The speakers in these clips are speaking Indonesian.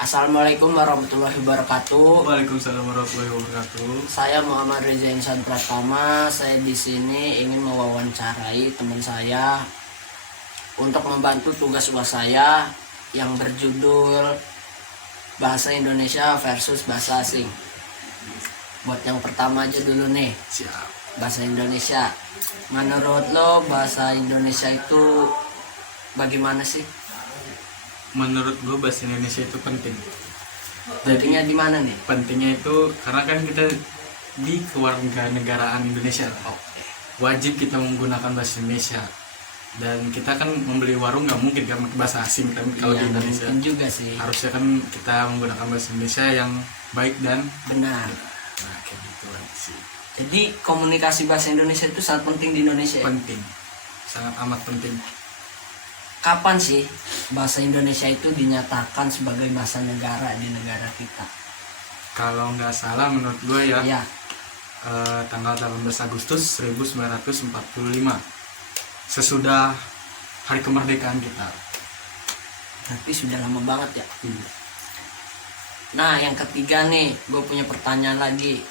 Assalamualaikum warahmatullahi wabarakatuh. Waalaikumsalam warahmatullahi wabarakatuh. Saya Muhammad Reza Insan Pratama. Saya di sini ingin mewawancarai teman saya untuk membantu tugas UAS saya yang berjudul Bahasa Indonesia versus Bahasa Asing. Buat yang pertama aja dulu nih. Siap. Bahasa Indonesia. Menurut lo bahasa Indonesia itu bagaimana sih? Menurut gue bahasa Indonesia itu penting. Pentingnya di mana nih? Pentingnya itu karena kan kita di kewarganegaraan Indonesia. Wajib kita menggunakan bahasa Indonesia. Dan kita kan membeli warung nggak mungkin kan pakai bahasa asing kan kalau Iya, di Indonesia. mungkin juga sih. Harusnya kan kita menggunakan bahasa Indonesia yang baik dan Benar. nah kayak gitu aja sih. Jadi komunikasi bahasa Indonesia itu sangat penting di Indonesia. Penting. Sangat amat penting. Kapan sih bahasa Indonesia itu dinyatakan sebagai bahasa negara di negara kita? Kalau nggak salah menurut gue ya, Ya, tanggal 18 Agustus 1945 sesudah hari kemerdekaan kita. tapi sudah lama banget ya. Nah, yang ketiga nih, gue punya pertanyaan lagi.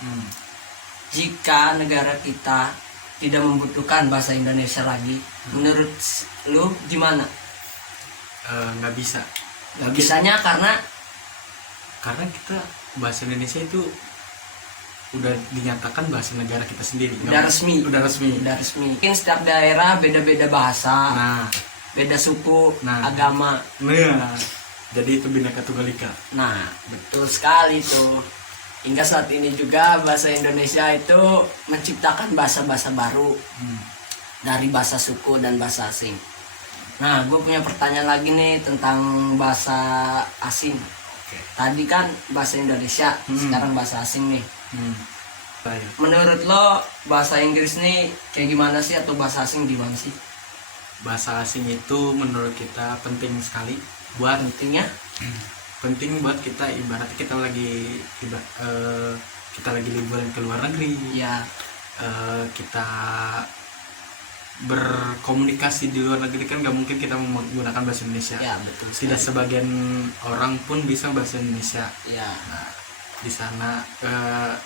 Jika negara kita tidak membutuhkan bahasa Indonesia lagi, menurut lu gimana? Nggak bisa Gak bisanya karena karena kita bahasa Indonesia itu udah dinyatakan bahasa negara kita sendiri. udah resmi. Udah resmi. Udah resmi. Mungkin setiap daerah beda-beda bahasa, Nah, beda suku, Nah. agama. jadi itu Bhinneka Tunggal Ika. Nah, betul sekali tuh. Hingga saat ini juga bahasa Indonesia itu menciptakan bahasa-bahasa baru dari bahasa suku dan bahasa asing. Nah, gue punya pertanyaan lagi nih tentang bahasa asing. Tadi kan bahasa Indonesia, sekarang bahasa asing nih. Saya. Menurut lo bahasa Inggris nih kayak gimana sih, atau bahasa asing gimana sih? Bahasa asing itu menurut kita penting sekali buat Pentingnya? penting buat kita, ibarat kita lagi kita lagi liburan ke luar negeri. Ya, Kita berkomunikasi di luar negeri kan nggak mungkin kita menggunakan bahasa Indonesia. ya betul sekali. Tidak sebagian orang pun bisa bahasa Indonesia. Ya, Di sana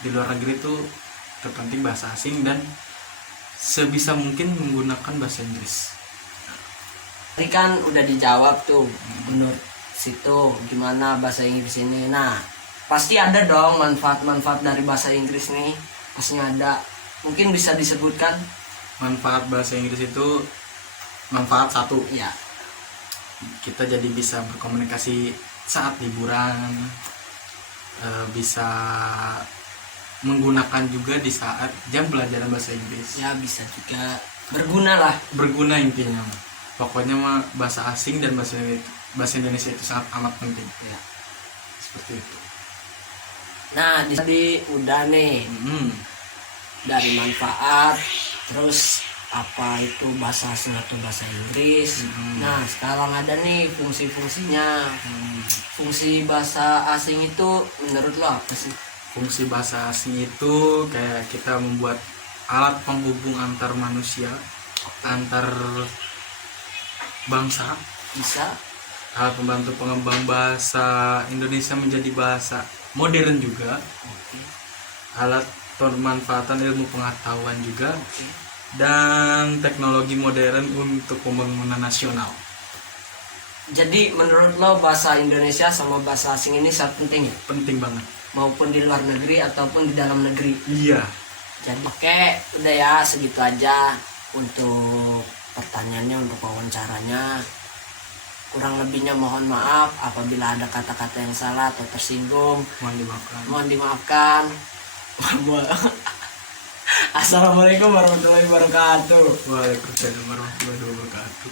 di luar negeri itu terpenting bahasa asing dan sebisa mungkin menggunakan bahasa Inggris. tadi kan udah dijawab tuh menurut situ gimana bahasa Inggris ini. Nah, pasti ada dong manfaat-manfaat dari bahasa Inggris nih, pastinya ada. Mungkin bisa disebutkan? Manfaat bahasa Inggris itu, manfaat satu, Ya, kita jadi bisa berkomunikasi saat liburan, bisa menggunakan juga di saat jam pelajaran bahasa Inggris. ya bisa juga berguna lah. Berguna intinya. Pokoknya mah bahasa asing dan bahasa Indonesia itu sangat amat penting. Ya. Seperti itu. Nah, tadi udah nih dari manfaat, terus apa itu bahasa asing atau bahasa Inggris. Nah, sekarang ada nih fungsi-fungsinya. Fungsi bahasa asing itu menurut lo apa sih? Fungsi bahasa asing itu kayak kita membuat alat penghubung antar manusia, antar bangsa, Bisa? alat pembantu pengembang bahasa Indonesia menjadi bahasa modern juga, Oke. alat pemanfaatan ilmu pengetahuan juga, Oke. dan teknologi modern untuk pembangunan nasional. Jadi menurut lo bahasa Indonesia sama bahasa asing ini sangat penting ya? Penting banget. Maupun di luar negeri ataupun di dalam negeri. Iya. Jadi oke, udah ya segitu aja untuk pertanyaannya, untuk wawancaranya. Kurang lebihnya mohon maaf apabila ada kata-kata yang salah atau tersinggung. Mohon dimaafkan. Mohon dimaafkan. Assalamualaikum warahmatullahi wabarakatuh. Waalaikumsalam warahmatullahi wabarakatuh.